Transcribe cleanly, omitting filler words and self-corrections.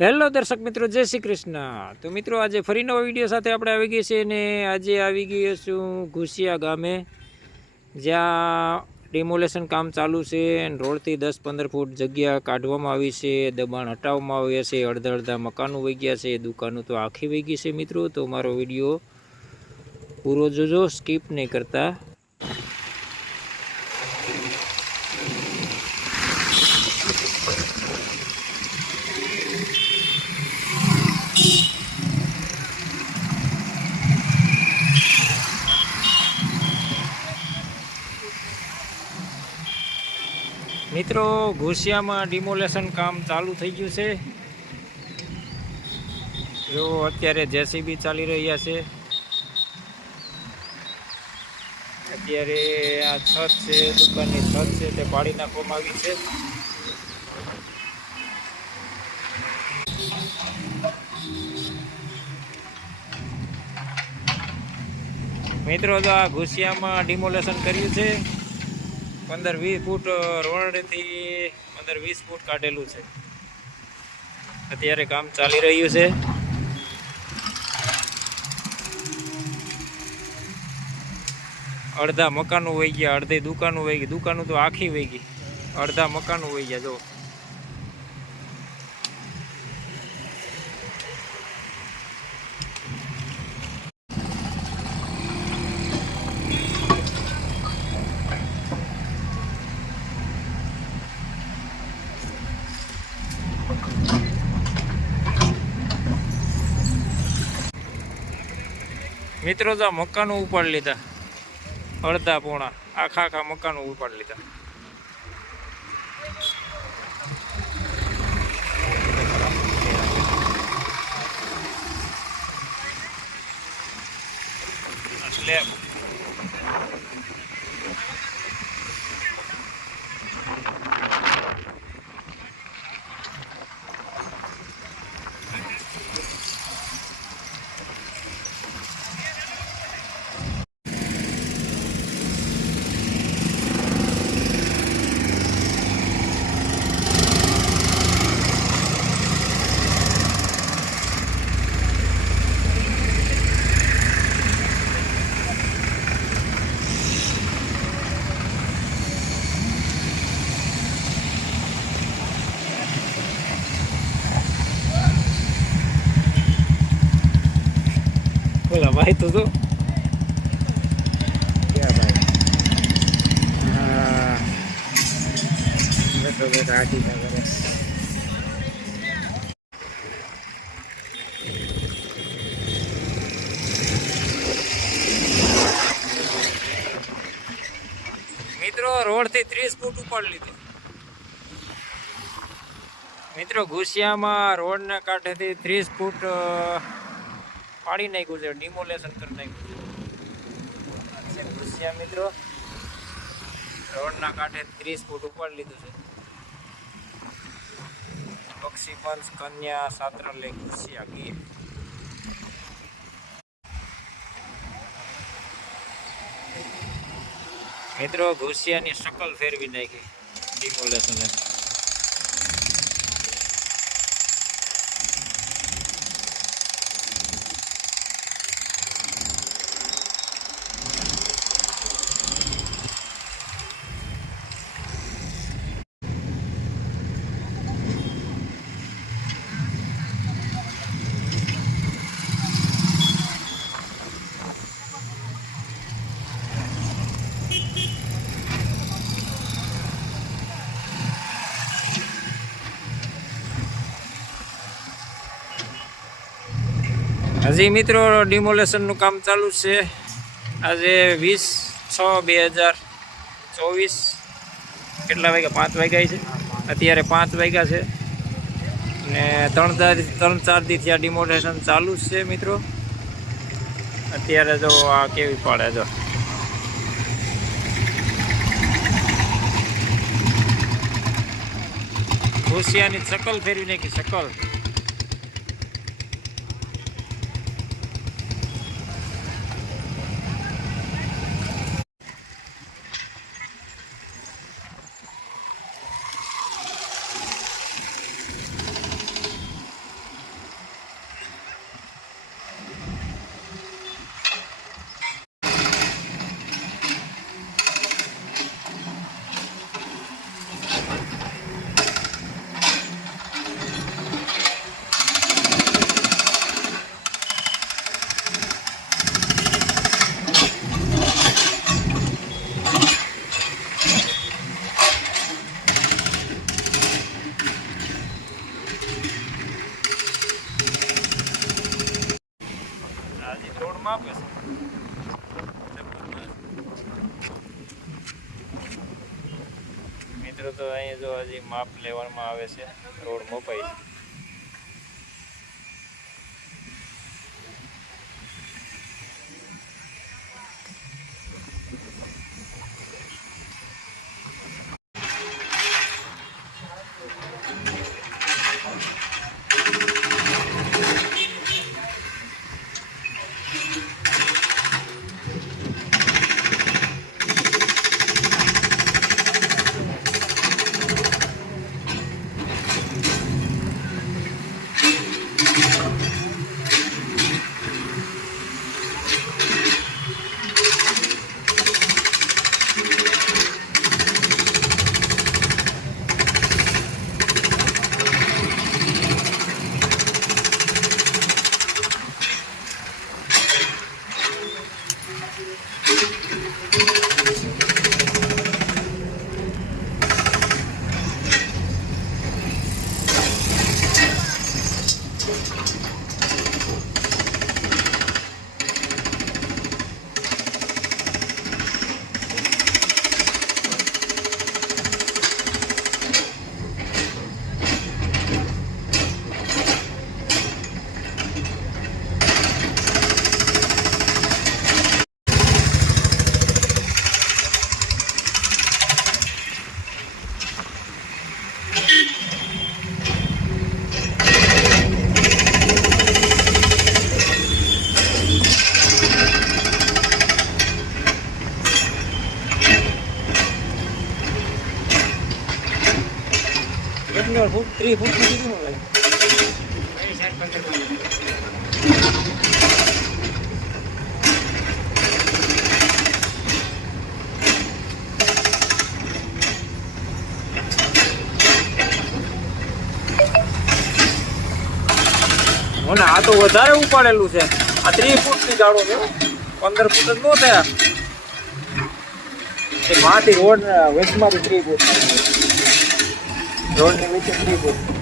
Hello દર્શક મિત્રો, જય શ્રી કૃષ્ણ। તો મિત્રો આજે ફરી નવા વિડીયો સાથે આપણે આવી ગઈએ છીએ ને આજે આવી ગયો છું ઘુસિયા ગામે, જ્યાં ડિમોલેશન કામ ચાલુ છે। રોડથી 10-15 ફૂટ જગ્યા કાઢવામાં આવી છે, દબાણ હટાવવામાં આવ્યા છે, અડધા અડધા મકાનો વહી ગયા છે, દુકાનો તો આખી વહી ગઈ છે। મિત્રો તો મારો વિડીયો પૂરો જોજો, સ્કીપ નહીં કરતા। મિત્રો ઘુસિયામાં ડિમોલેશન કામ ચાલુ થઈ ગયું છે। જો અત્યારે જેસીબી ચાલી રહ્યા છે। અત્યારે આ છત છે, દુકાનની છત છે, તે પાડી નાખવામાં આવી છે। મિત્રો તો આ ઘુસિયામાં ડિમોલેશન કર્યું છે। 15-20 ફૂટ રોડથી 15-20 ફૂટ કાઢેલું છે। અત્યારે કામ ચાલી રહ્યું છે। અડધા મકાનો વહી ગયા, અડધી દુકાનો વહી ગઈ, દુકાનો તો આખી વહી ગઈ, અડધા મકાનો વહી ગયા। જો મિત્રો તો મકાનો ઉપાડી લીધા, અડધા પોણા આખા મકાનો ઉપાડી લીધા। સ્લેબ बोला भाई तो क्या भाई? हाँ बेटा आटी था करे। मित्रों रोड थी 30 फूट ऊपर लीधो। मित्रों घुसिया में रोड ना कांठे थी 30 फूट पाड़ी नाख्યું છે, ડિમોલેશન કરી નાખ્યું છે ઘુસિયા। મિત્રો રોડના કાંઠે 30 ફૂટ ઉપર લીધું છે। પક્ષીપંચ કન્યા છાત્રાલય ઘુસિયા ગીર। મિત્રો ઘુસિયાની શકલ ફેરવી નાખી ડિમોલેશન। હજી મિત્રો ડિમોલેશનનું કામ ચાલુ છે। આજે 20/6/2024 કેટલા વાગ્યા? 5 વાગ્યા છે। અત્યારે 5 વાગ્યા છે ને 3-4 દીથી આ ડિમોલેશન ચાલુ જ છે। મિત્રો અત્યારે જો આ કેવી પડે, જો ઘુસિયાની શકલ ફેરવી નાખી, શકલ। મિત્રો તો અહીંયા જો હજી માપ લેવામાં આવે છે, રોડ મપાય છે. ફૂટ 3 ફૂટ કેટલું લાગે? મને આ તો વધારે ઉપાડેલું છે. આ 3 ફૂટની ગાળો છે, 15 ફૂટ જ ન થયા. માંથી રોડ વચમાંથી 3 ફૂટ, રોડની વચ્ચે 3 ફૂટ.